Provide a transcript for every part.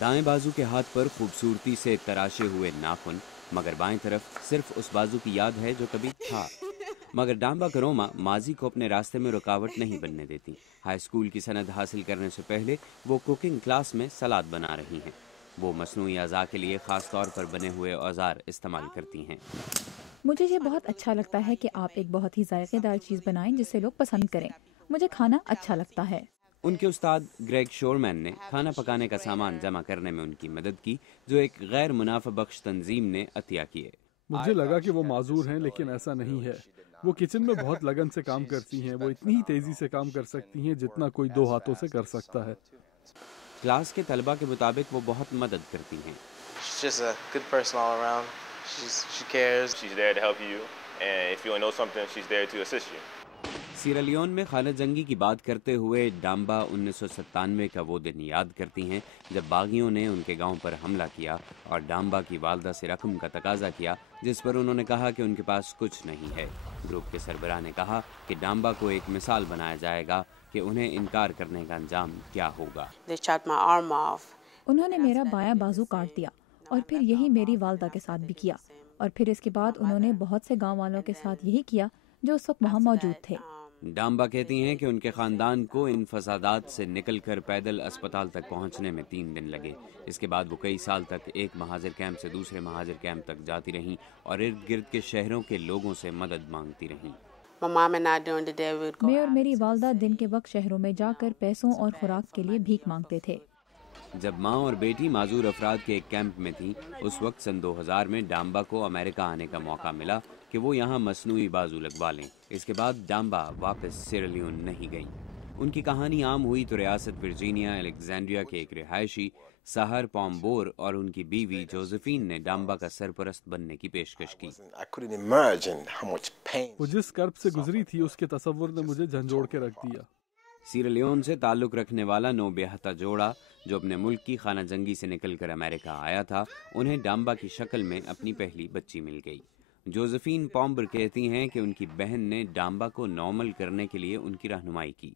दाएं बाजू के हाथ पर खूबसूरती से तराशे हुए नाखून, मगर बाएं तरफ सिर्फ उस बाजू की याद है जो कभी था। मगर डाम्बा करोमा माजी को अपने रास्ते में रुकावट नहीं बनने देती। हाई स्कूल की सनद हासिल करने से पहले वो कुकिंग क्लास में सलाद बना रही हैं। वो मसनूई अज़ा के लिए ख़ास तौर पर बने हुए औजार इस्तेमाल करती हैं। मुझे ये बहुत अच्छा लगता है कि आप एक बहुत ही जायकेदार चीज़ बनाएं जिसे लोग पसंद करें। मुझे खाना अच्छा लगता है। उनके उस्ताद ग्रेग शोरमैन ने खाना पकाने का सामान जमा करने में उनकी मदद की, जो एक गैर मुनाफा बख्श तंजीम ने अतिया किए। मुझे लगा कि वो माजूर हैं, लेकिन ऐसा नहीं है। वो किचन में बहुत लगन से काम करती हैं। वो इतनी ही तेज़ी से काम कर सकती हैं जितना कोई 2 हाथों से कर सकता है। क्लास के तलबा के मुताबिक वो बहुत मदद करती हैं। She's just a good person all around. She cares. She's there to help you, and if you don't know something, she's there to assist you. सीरालियोन में खालिद जंगी की बात करते हुए डाम्बा 1997 का वो दिन याद करती हैं जब बागियों ने उनके गांव पर हमला किया और डाम्बा की वालदा से रकम का तकाजा किया, जिस पर उन्होंने कहा कि उनके पास कुछ नहीं है। ग्रुप के सरबराह ने कहा कि डाम्बा को एक मिसाल बनाया जाएगा कि उन्हें इनकार करने का अंजाम क्या होगा। They chopped my arm off. उन्होंने मेरा बायां बाजू काट दिया और फिर यही मेरी वालदा के साथ भी किया, और फिर इसके बाद उन्होंने बहुत से गांव वालों के साथ यही किया जो उस वक्त वहाँ मौजूद थे। डाम्बा कहती हैं कि उनके खानदान को इन फसादात से निकलकर पैदल अस्पताल तक पहुंचने में 3 दिन लगे। इसके बाद वो कई साल तक एक महाजिर कैंप से दूसरे महाजिर कैंप तक जाती रहीं और इर्द गिर्द के शहरों के लोगों से मदद मांगती रहीं। My mom and I during the day would go. मैं और मेरी वालदा दिन के वक्त शहरों में जाकर पैसों और खुराक के लिए भीख मांगते थे। जब माँ और बेटी माजूर अफराद के एक कैंप में थी, उस वक्त सन 2000 में डाम्बा को अमेरिका आने का मौका मिला कि वो यहाँ मसनूई बाजू लगवा लें। इसके बाद डाम्बा वापस सिरालियोन नहीं गई। उनकी कहानी आम हुई तो रियासत वर्जीनिया अलेक्जेंड्रिया के एक रिहायशी सहर पॉम्बोर और उनकी बीवी जोसेफिन ने डाम्बा का सरपरस्त बनने की पेशकश की। I couldn't imagine how much pain. वो जिस कर्ब से गुजरी थी, उसके तसव्वुर ने मुझे झंझोड़ के रख दिया। सीरालियोन से ताल्लुक़ रखने वाला नौबेहता जोड़ा जो अपने मुल्क की खाना जंगी से निकलकर अमेरिका आया था, उन्हें डाम्बा की शक्ल में अपनी पहली बच्ची मिल गई। जोसेफिन पॉम्बर कहती हैं कि उनकी बहन ने डाम्बा को नॉर्मल करने के लिए उनकी रहनुमाई की।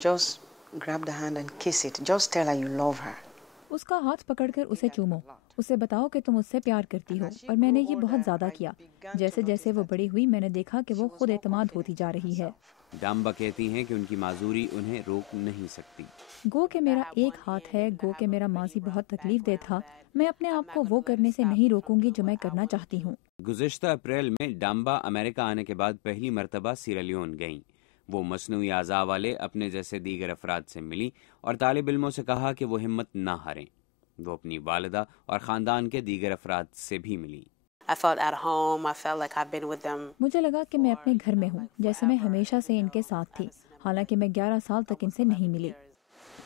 Just grab the hand and kiss it. Just tell her you love her. उसका हाथ पकड़कर उसे चूमो, उसे बताओ कि तुम उससे प्यार करती हो। और मैंने ये बहुत ज़्यादा किया। जैसे जैसे वो बड़ी हुई, मैंने देखा कि वो खुद एतमाद होती जा रही है। डाम्बा कहती हैं कि उनकी माजूरी उन्हें रोक नहीं सकती। गो के मेरा एक हाथ है, गो के मेरा माजी बहुत तकलीफ दे था। मैं अपने आप को वो करने से नहीं रोकूंगी जो मैं करना चाहती हूँ। गुज़िश्ता अप्रैल में डाम्बा अमेरिका आने के बाद पहली मरतबा सीरालियोन गईं। वो मसनूई आज़ा वाले अपने जैसे दीगर अफराद से मिली और तालिब इल्मों से कहा कि वो हिम्मत ना हारें। वो अपनी वालिदा और ख़ानदान के दीगर अफराद से भी मिली। I felt at home. I felt like I've been with them. मुझे लगा कि मैं अपने घर में हूँ, जैसे मैं हमेशा से इनके साथ थी, हालांकि मैं 11 साल तक इनसे नहीं मिली।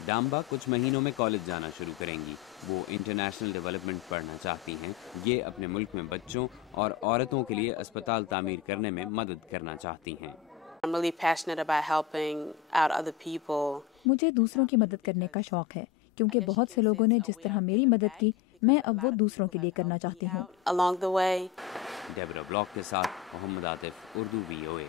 डाम्बा कुछ महीनों में कॉलेज जाना शुरू करेंगी। वो इंटरनेशनल डेवलपमेंट पढ़ना चाहती हैं। ये अपने मुल्क में बच्चों और औरतों के लिए अस्पताल तामीर करने में मदद करना चाहती हैं। I'm really passionate about helping out other people. मुझे दूसरों की मदद करने का शौक है, क्योंकि बहुत से लोगों ने जिस तरह मेरी मदद की, मैं अब वो दूसरों के लिए करना चाहती हूँ। Along the way. Debra block के साथ मोहम्मद आतिफ, उर्दू VOA।